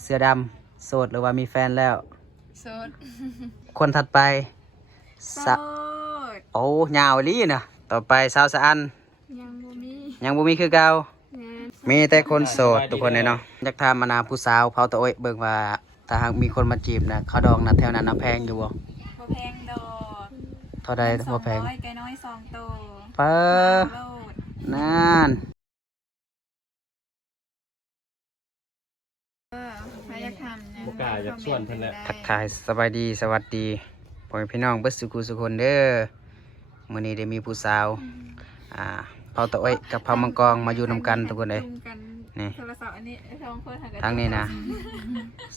เสื้อดำโสดหรือว่ามีแฟนแล้วโสดคนถัดไปโสดโอ้ยาวลี่เนาะต่อไปสาวสะอันยังบ่มีคือเก่ามีแต่คนโสดทุกคนเลยเนาะอยากถามมานาผู้สาวเผาตะโอยเบิ่งว่าถ้าหากมีคนมาจีบนะเขาดองนะแถวนั้นนะแพงอยู่บ่แพงดอกเท่าใดบ่แพงไก่น้อย2ตัวเปิ้นั่นอยากทำนะ บ่กล้าอยากชวนเพิ่นแหละ ทักทายสบายดีสวัสดีพ่อแม่พี่น้องเบิดสุขุสุคนเด้อมื้อนี้ได้มีผู้สาวเผาตะโอยกับเผามังกรมาอยู่นำกันทุกคนเลยนี่ทางนี้นะ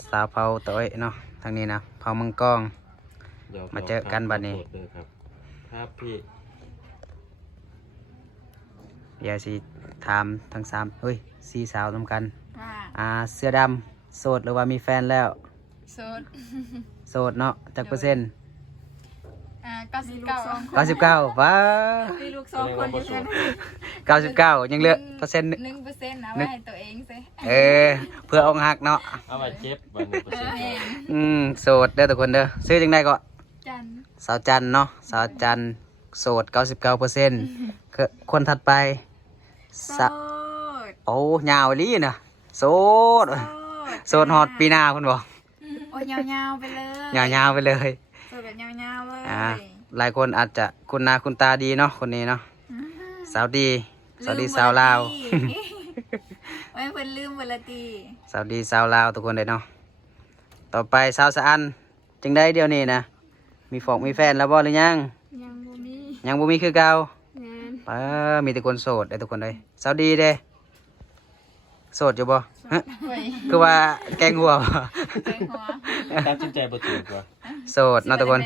สาวเผาตะโอยเนาะทางนี้นะเผามังกรมาเจอกันบัดนี้ครับพี่อย่าสิถามทั้งสี่สาวนำกันเสื้อดำโสดหรือว่ามีแฟนแล้วโสดโสดเนาะจักเปอร์เซ็นต์99ว้ามีลูก2คนอยู่กัน99ยังเหลือเปอร์เซ็นต์1%เอาไว้ให้ตัวเองซิเพื่อองหักเนาะเอาไว้เจ็บบัดนี้โสดเด้อทุกคนเด้อซื้อจังได๋ก็จันสาวจันเนาะสาวจันโสด 99%คนถัดไปโสดโอ้ยาวลี่เนาะโสดฮอดปีหน้าคุณบอกโอ้ยยาวๆไปเลยยาวๆไปเลยโสดแบบยาวๆเลยหลายคนอาจจะคุณหน้าคุณตาดีเนาะคนนี้เนาะสาวดีสาวลาวไว้เพิ่นลืมเวลาตีสาวดีสาวลาวทุกคนเลยเนาะต่อไปสาวสะอันจึงได้เดียวนี้นะมีแฟนแล้วบ่หรือยังยังบ่มีคือเก่ามีแต่คนโสดได้ทุกคนเลยสาวดีเด้โสดอยู่บ่คือว่าแกงหัวตัดสินใจบ่ถูกว่ะโสดเนาะทุกคน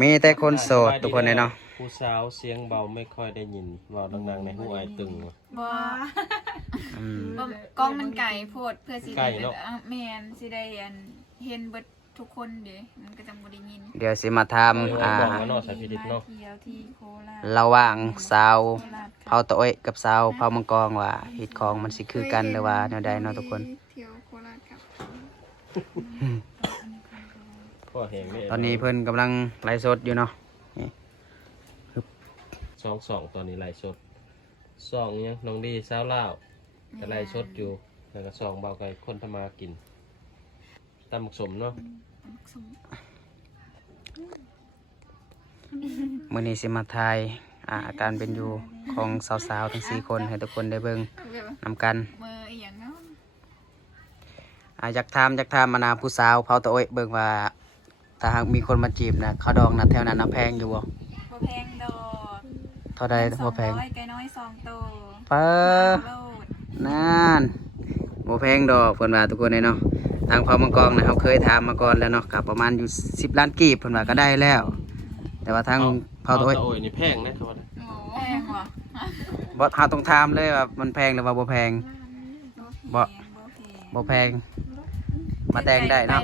มีแต่คนโสดทุกคนเลยเนาะผู้สาวเสียงเบาไม่ค่อยได้ยินเว้าดังๆในหูอ้ายตึงว่ะกล้องมันไก่โพดเพื่อสิได้แม่นสิได้เห็นเบิดทุกคนเด้มันก็จังบ่ได้ยินเดี๋ยวสิมาทำระหว่างสาวเผาตะโอยกับสาวเผามังกรว่าฮิตของมันสิคือกันหรือว่าแนวใดเนาะทุกคนตอนนี้เพิ่นกำลังไลฟ์สดอยู่เนาะ22ตอนนี้ไลฟ์สด2ยังน้องดีสาวลาวก็ไลฟ์สดอยู่แล้วก็2เบาไก่คนทำมากินตำบักสมเนาะมื้อนี้สิมาทายอาการเป็นอยู่ของสาวๆทั้ง4คนให้ทุกคนได้เบิ่งนำกันอยากถามมานาผู้สาวเผาตะโอยเบิ่งว่าถ้าหากมีคนมาจีบนะเขาดองนะแถวนั้นนะแพงอยู่บ่แพงดอกเท่าใดบ่แพงไก่น้อย2ตัวนั่นบ่แพงดอกเพิ่นว่าทุกคนเนาะทางเผามังกรนะเขาเคยถามมาก่อนแล้วเนาะกับประมาณอยู่10 ล้านกีบเพิ่นว่าก็ได้แล้วแต่ว่าทางเผาตะโอยนี่แพงนะเขาแพงว่ะบ่หาต้องถามเลยว่ามันแพงหรือว่าบ่แพงบ่แพงมาแต่งได้เนาะ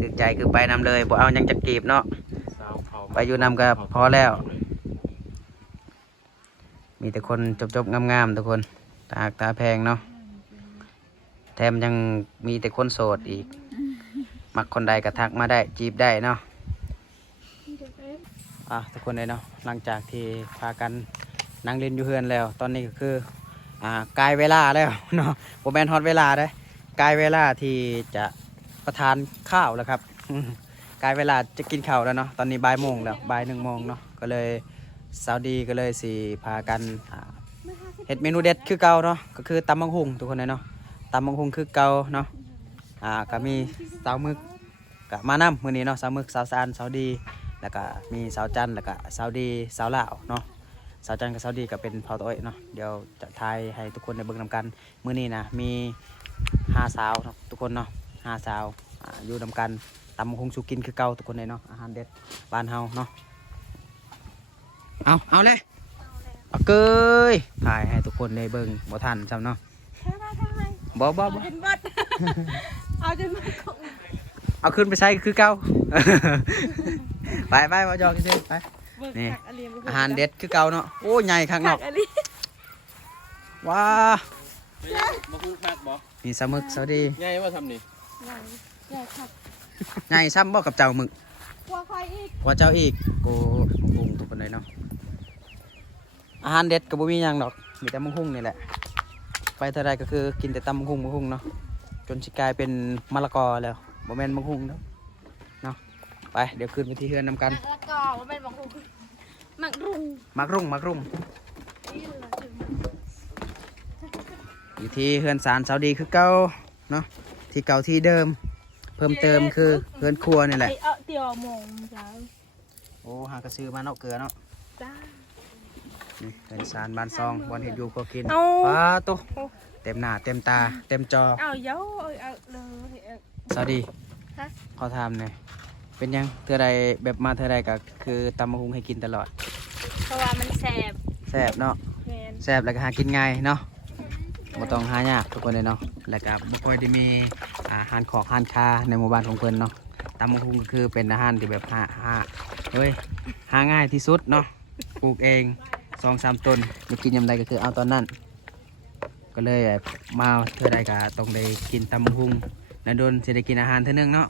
ติดใจคือไปนำเลยบ่เอายังจะกีบเนาะไปอยู่นำก็พอแล้วมีแต่คนจบงามๆทุกคนตาแพงเนาะแถมยังมีแต่คนโสดอีกมักคนใดก็ทักมาได้จีบได้เนาะทุกคนเลยเนาะหลังจากที่พากันนั่งเล่นอยู่เฮือนแล้วตอนนี้ก็คือกายเวลาแล้วเนาะโมแมนฮอตเวลาได้กายเวลาที่จะประทานข้าวแล้วครับกายเวลาจะกินข้าวแล้วเนาะตอนนี้บ่ายโมงแล้วบ่าย1 โมงเนาะก็เลยสาวดีก็เลยสิพากันเฮ็ดเมนูเด็ดคือเก่าเนาะก็คือตำบักหุ่งทุกคนเลยเนาะตำบักหุ่งคือเก่าเนาะก็มีสาวมึกกับมานำมื้อนี้เนาะสาวมึกสาวซานสาวดีแล้วก็มีสาวจันแล้วก็สาวดีสาวลาวเนาะสาวจันกับสาวดีก็เป็นเผาตะโอยเนาะเดี๋ยวจะทายให้ทุกคนได้เบิ่งนำกันมื้อนี้นะมี5 สาวเนาะทุกคนเนาะ5 สาวอยู่นำกันตำบักหุ่งสุกินคือเก่าทุกคนเลยเนาะอาหารเด็ดบ้านเฮาเนาะเอาเลยเอาเกยถ่ายให้ทุกคนได้เบิ่งบ่ทันซ้ำเนาะบ่เอาจนเอาขึ้นไปใช้คือเก่าไปมาจอกันเถอะไปนี่อาหารเด็ดคือเก่าเนาะโอ้ใหญ่ข้างนอกว้า บ่ มีสมึกสวัสดี ง่ายว่าทำนี่ ใหญ่ใหญ่ครับ ไงซ้ำบ่กับเจ้าหมึก กลัวใครอีก ว่าเจ้าอีกกูปรุงทุกคนเลยเนาะอาหารเด็ดก็บ่มีหยังดอกมีแต่มังคุงนี่แหละไปเท่าไรก็คือกินแต่ตำมังคุงเนาะจนสิกลายเป็นมะละกอแล้วบ่แม่นมังคุงเนาะไปเดี๋ยวขึ้นไปที่เฮือนนำกัน แล้วก็มันเป็นหมักรุงหมักรุง มักรุ่ง นี่เหรอถึง อยู่ที่เฮือนสารเสาดีคือเก่าเนาะที่เก่าที่เดิม เพิ่มเติมคือเฮือนครัวนี่แหละ ไอ้เตี๋ยวมงจ้า โอ้หากระซื้อมาเนาะเกลือเนาะ จ้า นี่เฮือนสารบ้านซองบอนเห็ดอยู่ก็กิน เอา ว้าตุ๊เต็มหน้าเต็มตาเต็มจอ เอาเยอะเอาเลยเอา สวัสดี ฮะ ขอถามหน่อยเป็นยังเธอใดแบบมาเธอใดก็คือตำมะฮุงให้กินตลอด เพราะว่ามันแสบ แซ่บเนาะ แมน แซ่บแล้วก็หากินง่ายเนาะบ่ต้องหายากทุกคนเลยเนาะแล้วก็บ่ค่อยได้มีอาหารขอกอาหารคาในหมู่บ้านของเพิ่นเนาะตำมะฮุงก็คือเป็นอาหารที่แบบหาง่ายที่สุดเนาะปลูกเอง2-3 ต้นอยากกินยามใดก็คือเอาตอนนั้น ก็เลยแบบมาเธอใดก็ต้องได้กินตำมะฮุงและโดนสิได้กินอาหารเท่านึงเนาะ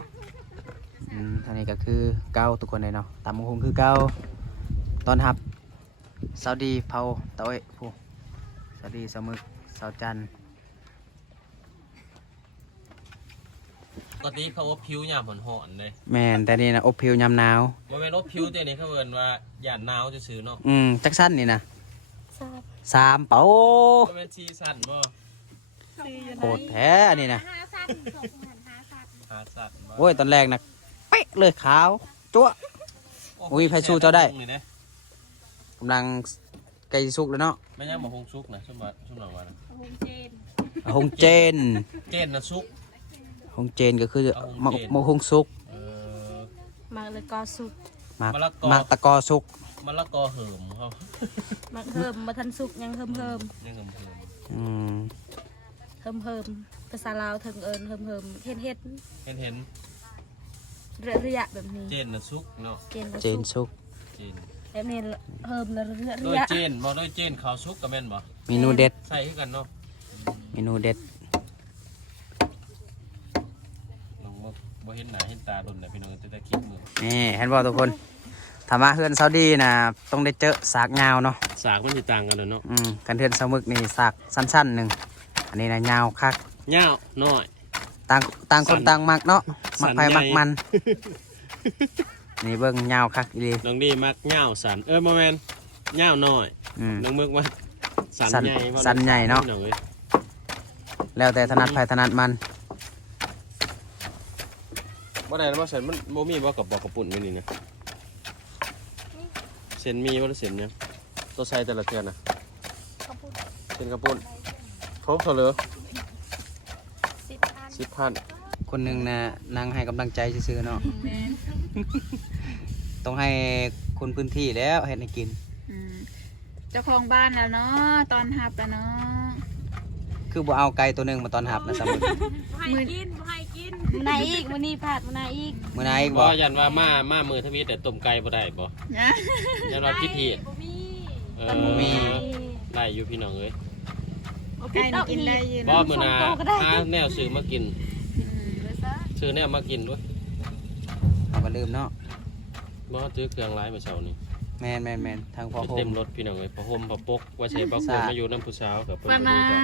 อันนี้ก็คือเก้าทุกคนเลยเนาะตำมะฮุงคือเก้าตอนรับสวัสดีเผาเตาเอ้ยผู้สวัสดีสมึกสาวจันทร์ ปกติเขาว่าผิวยามหอนๆเลย แม่นแต่นี่นะอบผิวยามหนาว ว่าเป็นว่าผิวแต่นี่เขาเอิ้นว่าหยาดหนาวจะซื้อเนาะ จักสั้นนี่นะ ทราบ 3 เป๋า ว่าเป็นซีซั่นบ่ โคตรแท้อันนี้นะ 5 สัตว์ส่งเหมือน5 สัตว์ หาสัตว์บ่ โอ้ยตอนแรกนะเป๊ะเลยขาวจั๊ว อุ้ยไผสู้เจ้าได้ นี่นะ กำลังใกล้สิสุกแล้วเนาะ ไม่ยังบ่ฮงซุกนะชุ่มหนังว่านะ โฮมเจน หงเจน เจนนะซุก หงเจนก็คือ หงเจน มะฮงสุก เออ มักเลยก็สุก มาก มะละกอ มากตะกอสุก มะละกอเหิมเขา มักเพิ่มมาทันสุกยังเพิ่ม ยังเหิม อืม ภาษาลาวถึงเอิญเพิ่มเฮ็ด เห็น ระยะแบบนี้ เจนนะซุกเนาะ เจน เจนสุก เจน แบบนี้เพิ่มระ โดย ยะ เจนบ่โดยเจนขาวซุกกับแม่นบ่ เมนูเด็ด ใส่คือกันเนาะ เมนูเด็ด ลองบ่เห็นหน้าเห็นตาโดนน่ะพี่น้องจะได้คิดมือ นี่เห็นบ่ทุกคนธรรมะเฮือนซาอุดีนะต้องได้เจอสากยาวเนาะ สากมันสิต่างกันเนาะ กันเทือนสมึกนี่สากสั้นๆหนึ่งอันนี้นะยาวคัก ยาวน้อย ต่างคนต่างมักเนาะมักไผ สันใหญ่ มักมัน นี่เบิ่งยาวคักอีหลี น้องดีมักยาวสันบ่แม่นยาวน้อย อืม น้องมึกว่าสัน สัน ใหญ่บ่ สันใหญ่เนาะ พี่องอ้ย แล้วแต่ถนัดไผถนัดมัน บ่ได้แล้วบ่เส้นมันบ่มีบ่กับบอกกระปุ่นไว้นี่นะเส้นมีบ่หรือเส้นหยังตัวใส่แต่ละเทื่อน่ะเส้นกระปุ่นเขาเท่าเหลือ 10,000 คนหนึ่งนะนั่งให้กำลังใจซื่อๆเนาะ แม่น ต้องให้คนพื้นที่แล้วเฮ็ดให้กิน เจ้าของบ้านแล้วเนาะตอนหับแล้วเนาะ คือบ่เอาไก่ตัวหนึงมาตอนหับนะสมมุติ มื้อไหนอีกมื้อนี้ผัดมื้อไหนอีก มื้อไหนอีก บ่ บ่ ยันว่ามามือทวีแต่ต้มไก่บ่ได้บ่ นะ ยันว่าพิธีเออ บ่มี ได้อยู่พี่น้องเอ้ย ไก่นี่กินได้อยิน บ่มื้อหน้าหาแนวซื้อมากินซื้อแนวมากินด้วย เอาก็ลืมเนาะ บ่ซื้อเครื่องหลายมื้อเช้านี่ แม่นทางพ่อโฮ เต็ ม มรถพี่น้องเอ้ยผ้าห่มผ้าปกว่าใช้ผ้า สา ห่ม ด มาอยู่น้ำผู้สาวกับเพิ่น ประ บ่ มา รู้จัก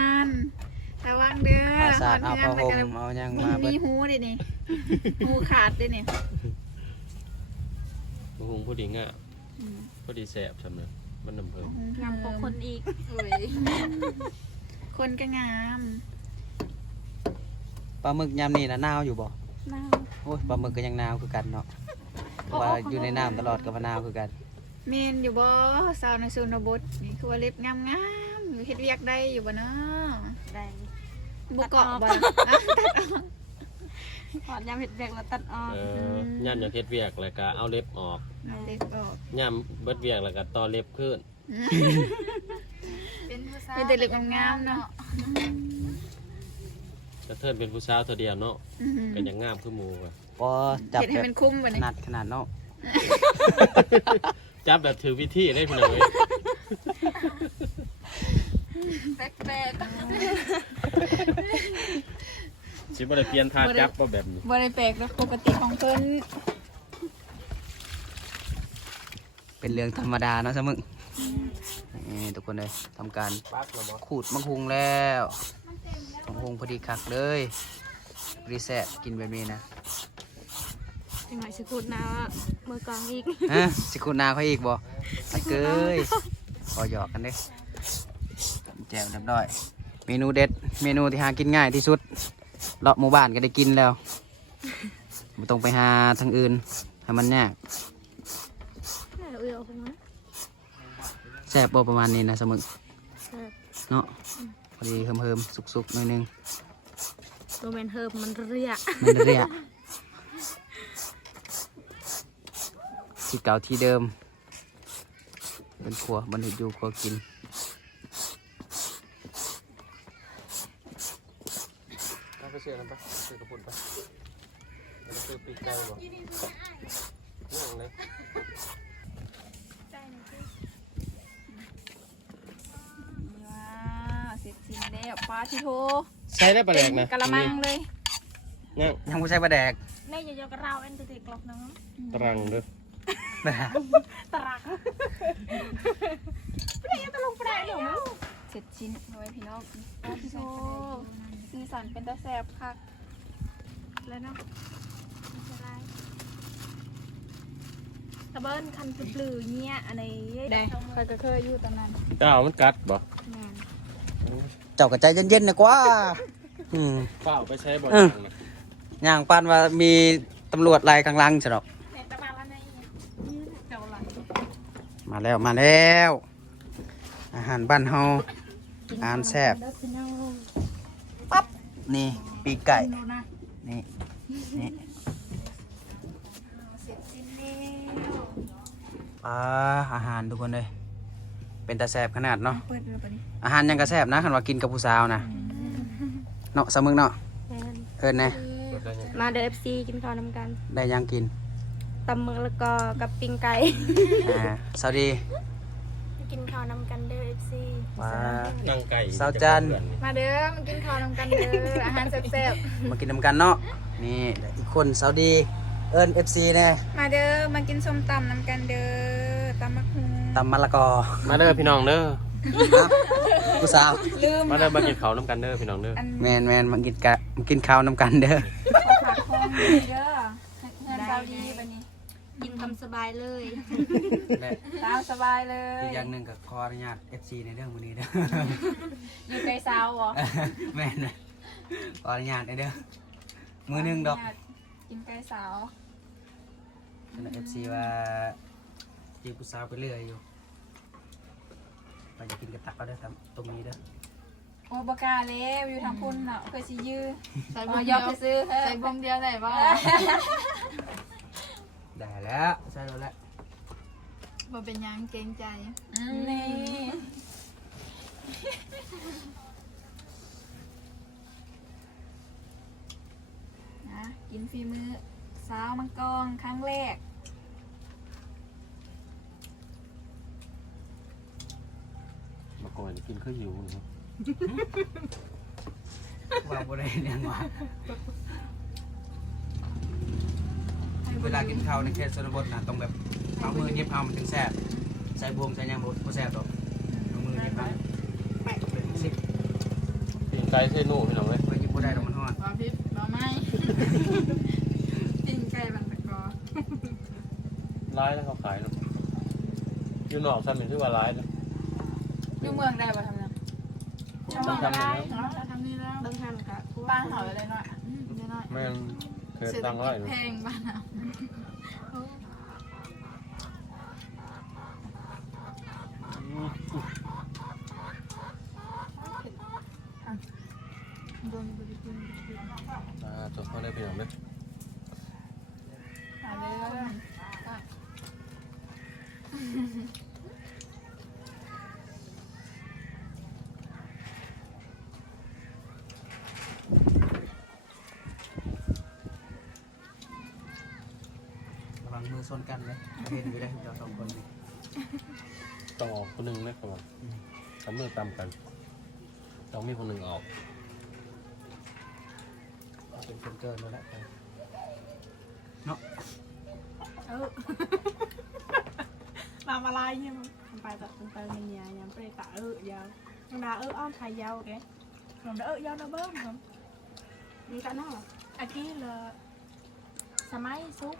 ณระวังเด้อ เอาสาดเอาผ้าห่ม แล้ว เอาหยัง ก็ มาเบิ มี ด หูดินี่หูขาดดินี่ ผ้าห่มพอดีง่ะพอดีแซ่บสำเร็จมันน้ำเพิ่ม งามกว่าคนอีกคนก็งาม ปลาหมึกยามนี้นะหนาวอยู่บ่ น่า โอ้ยปลาหมึกก็ยังหนาวคือกันเนาะเพราะว่าอยู่ในน้ำตลอดก็ว่าหนาวคือกัน เมนอยู่บ่สาวในชนบทนี่คือว่าเล็บงามๆอยู่เฮ็ดเวียกได้อยู่บ่เนาะ ได้ บ่เกาะบ่ตัดออก พอดยามเห็ดแบกแล้วตัดออก ย่ำอยากเฮ็ดเวียกแล้วก็เอาเล็บออก เอาเล็บออก ย่ำเบิดเวียกแล้วก็ต่อเล็บขึ้น เป็นผู้สาว มีแต่เล็บงามๆเนาะ ก็เทิดเป็นผู้สาวเท่าเดียวเนาะ อื้อหือ ก็ยังงามคือหมู่ว่ะ พอจับ เฮ็ดให้ แบบ มันคุ้มบ่ ข นี่ นาดขนาดเนาะ จับแบบถือวิธีได้พี่น้องเอ้ย แบก สิบ่ได้เปลี่ยนท่าจับบ่แบบนี้ บ่ได้แปลกแล้วปกติของเพิ่น เป็นเรื่องธรรมดาเนาะสมึงนี่ทุกคนเลยทำการ ปักแล้วบ่ ขูดมะฮุงแล้วมะฮุงพอดีคักเลยรีแซบกินแบบนี้นะ จังหวะสิขุดนะว่ามือกลองอีก ฮะสิขูดนาเขาอีกบ่ตะเกยพอหยอกกันเด้แจวเรียบร้อยเมนูเด็ดเมนูที่หากินง่ายที่สุดเลาะหมู่บ้านก็ได้กินแล้วไม่ต้องไปหาทางอื่นให้มันยาก น่าจะเอื้อคงนะ แซ่บบ่ประมาณนี้นะสมึง แซ่บ เนาะพอดีเฮิมๆสุกๆหน่อยนึง โรแมนเฮิร์บมันเรียก มันเรียกที่เก่าที่เดิม เป็นครัวบรรทุอยู่ครัวกิน ไปซื้อกันปะซื้อกระปุกปะแล้วก็ซื้อปีกไก่บ่นั่งเลย ว้าวเสร็จสิ้นแล้วปลาที่โท ใช้ได้ปลาแดกนะ กะละมังเลย นั่ง ยังไม่ใช่ปลาแดก แม่อย่ายกเราเอ็นตัวเด็กหรอกน้อง ตรังเด้อ ตรักไม่ได้ตลงไปได้หรอ เสร็จชิ้นเอาไว้พี่น้องปลาที่โทสีสันเป็นตาแซ่บคัก แล้วเนาะตะเบิ้ลคันปลือเนี่ยอันไหน ได้ใครก็เคยอยู่ตอนนั้น เจ้ามันกัดบ่ งาน เจ้าก็ใจเย็นๆนะกว่าอืม เฝ้าไปใช้บ่ อื ดั ม งนะ ย่างปันว่ามีตำรวจไล่ข้างหลังใช่หรอก ในตะบานแล้วในเจ้าหลัง มาแล้ว อาหารบ้านเฮาอาหารแซ่บปั๊บนี่ปีกไก่นี่นี่ เสร็จสิ้นแล้ว อาหารทุกคนเลยเป็นตาแซ่บขนาดเนาะ เปิดเลยปะนี่ อาหารยังกระแซ่บนะคันว่ากินกับผู้สาวนะเนาะสมึงเนาะเอิ้นแหน่ มาเดอ FC กินข้าวนำกัน ได้ยังกิน ตำมึกแล้วก็กับปิ้งไก่ สวัสดี กินข้าวนำกันเด้อ FC ว้า นั่งไก่ สาวจันทร์ มาเด้อมากินข้าวนำกันเด้ออาหารแซ่บ มากินน้ำกันเนาะนี่และอีกคนสาวดีเอิ้น FC แน่ ๆมาเด้อมากินส้มตำนำกันเด้อตำมะฮุง ตำมะละกอ มาเด้อพี่น้องเด้อ ครับผู้สาว ลืม มาเด้อมากินข้าวน้ำกันเด้อพี่น้องเด้อ อัน แมนมากินข้าวน้ำกันเด้อ ผักคองดีเด้อเงินเซาดีปะนี่ กินทำสบายเลย และ ตามสบายเลย อีกอย่างหนึ่งก็ขออนุญาต FC ในเรื่องวันนี้เด้อ อยู่ไกลสาวเหรอ แม่นนะขออนุญาตในเด้อมือหนึงดอก กินไกลสาว แต่ FC ว่าจีบผู้สาวไปเรื่อยอยู่ไปจะกินกระตักก็ได้อตรงนี้เด้อ โอ้บกล้าแล้วอยู่ทางพุ่นเนาะเคยสิยื้อใส่บงเดียวซื้อใส่บงเดียวได้บ่ ได้แล้วใช่แล้ว บ่เป็นหยังเกรงใจนี่นะกินฝีมือสาวมังกรครั้งแรก มาก่อนกินข้าวหิวเนาะ ว่าบ่ได้เนี่ยว่าเวลากินข้าวในเขตชนบทนะต้องแบบเอามือหยิบเอามันถึงแซ่บใส่บวงใส่ยางบ่แซ่บดอกเอามือหยิบเอาแปะเป็นสิ ปีกไก่เส้นนู่พี่น้องเด้อ ไปหยิบบ่ได้ดอกมันฮ้อน บ่พิษบ่ไม่ปิ้งไก่บันตะกอ ร้ายแล้วเขาขายเนาะอยู่นอกซ้ำเป็นที่ว่าร้ายเนาะ อยู่เมืองได้บ่ทำนั้น ต้องทำอย่างนี้ เราทำนี่แล้ว ต้องหันกับ บ้านเขาเลยหน่อยน้อย แม่งเคย เศรษฐ ตั้ง กิ ไว้ จ เนาะ แพงบ้านเราโดนบริกิน จบมาได้พี่น้องเด้อ หาเลยระวังมือชนกันเลยเห็นอยู่ได้เราสองคนนี่ ต้องออกคนหนึ่งนะครับผมทำมือตำกันต้องมีคนหนึ่งออก อ เป็นคนเกินแล้วแหละเนาะ làm mà lai nhưng mà phải tập từ nhà nhà phải tạ giàu nhưng là on thầy giàu kìa còn đỡ giàu nó bớt không đi cả nó à kia là xe máy xuống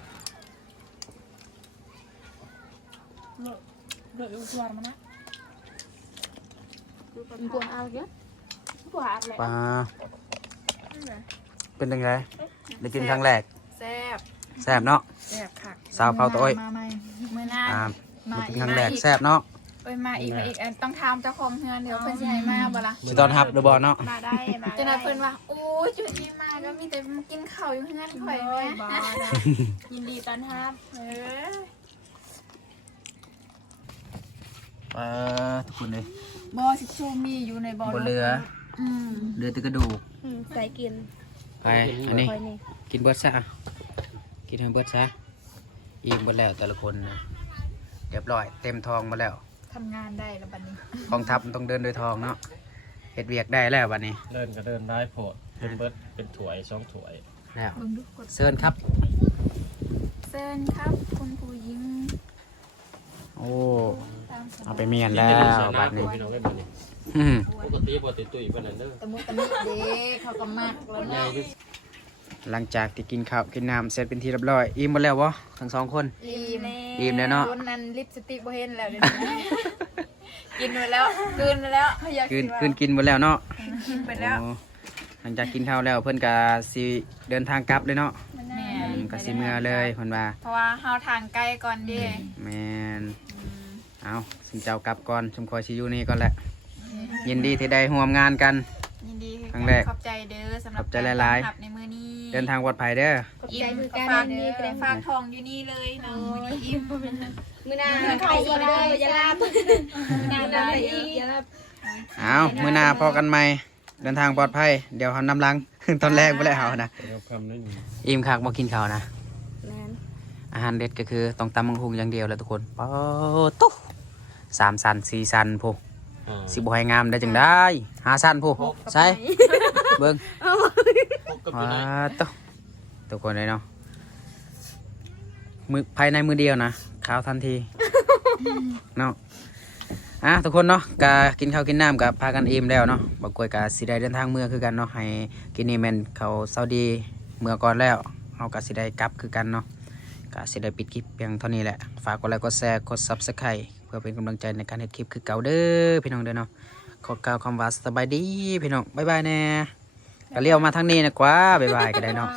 rồi yêu chuột mà nè chuột ao kìa chuột lại ปลาเป็นยังไงได้กินครั้งแรก แซ่บ แซ่บเนาะ แซ่บคัก สาวเผาตัวอ้อย มาใหม่มื้อหน้า ได้กินครั้งแรกแซ่บเนาะ เอ้ยมาอีกอันต้องถามเจ้าของเฮือนเดี๋ยวเพิ่นสิให้มาบ่ล่ะ สิตอนรับหรือบ่เนาะ มาได้มา จนนั้นเพิ่นว่าโอ้ยจุดนี้มาก็มีแต่มากินข้าวอยู่เฮือนข่อย โอ้ แม่ ยบอยินดีต้อนรับ เออ ทุกคนเลย บ่สิชูมีอยู่ในบ่ บนเรือ อืม เรือแตะกระดูก ใส่กิน ไปอันนี้ คอยนี่ กินเบิดซะกินให้เบิดซะอิ่มเบิดแล้วแต่ละคนนะเรียบร้อยเต็มทองมาแล้ว ทำงานได้แล้วบัดนี้ กองทัพมันต้องเดินโดยทองเนาะเฮ็ดเวียกได้แล้ววันนี้ เดินก็เดินได้โพดเป็นเบิดเป็นถ้วย2ถ้วย แล้ว เบิ่งดูกด เชิญครับ เซินครับคุณผู้หญิง โอ้ ตามสบาย เอาไปเมียนแล้วบัดนี้ พี่น้องได้บัดนี้ อืม ปกติบ่ติดตุ้ยปานนั้นเด้อ ตะมุตะมิเด้เขาก็มากแล้วเนาะ หลังจากที่กินข้าวกินน้ำเสร็จเป็นที่เรียบร้อยอิ่มหมดแล้ววะทั้งสองคน อิ่มแล้วเนาะ คนนั้นลิปสติกบ่เห็นแล้วเดี๋ยวนี้ กินไปแล้วกลืนไปแล้วอยาก คืน สิว่า คืนกินหมดแล้วเนาะ กินไปแล้ว โอ้หลังจากกินข้าวแล้วเพื่อนก็สิเดินทางกลับเลยเนาะ แม่ ก็สิเมื่อเลยเพื่อนว่า เพราะว่าเฮาทางไกลก่อนเดิ แมนเอาสิเจ้ากลับก่อนชมคอยชิอยูนี่ก่อนแหละยินดีที่ได้ร่วมงานกัน ยินดี ครั้งแรก ขอบใจเด้อสำหรับ ขอบใจหลายๆ กรต้อนรับในมื้อนี้ เดินทางปลอดภัยเด้อ ขอบใจคือ ก็ การ ฝาก ดีก็ได้ ฝากทองอยู่นี่เลยเนาะอิ่ม มือนาใครอีกเลยอย่าลาบมือนาอีกอย่าลาบ เอามื้อหน้าพอกันใหม่เดินทางปลอดภัยเดี๋ยวเขานำหลัง ตอนแรกไม่ได้เอานะ เดี๋ยวคำนึง อิ่มคักบ่กินข้าวนะ นั่น อาหารเด็ดก็คือต้องตำมังคุงอย่างเดียวแหล้วทุกคนป๊อตุ๊3 สัน4 สันพูสิบ่ให้งามได้จังได้5 สันพูใช่เบิ่ง พบกับ ว้า พี่นาย ตุ๊ทุกคนเลยเนาะมือภายในมือเดียวนะข้าวทันทีเนาะทุกคนเนาะกากินข้าวกินน้ำกับพากันอิ่มแล้วเนาะบางกวยกาสิได้เดินทางเมื่อคือกันเนาะให้กินนี่แมนเขาซาอุดีเมื่อก่อนแล้วเอากาสิได้กลับคือกันเนาะกาสิได้ปิดคลิปเพียงเท่านี้แหละฝากกดไลค์กดแชร์กด Subscribe เพื่อเป็นกำลังใจในการเฮ็ดคลิปคือเก่าเด้อพี่น้องเด้อเนาะขอกล่าวคำว่าสบายดีพี่น้องบ๊ายบายแน่ก็เลี้ยวมาทางนี้นะกว่าบ๊ายบายก็ได้เนาะ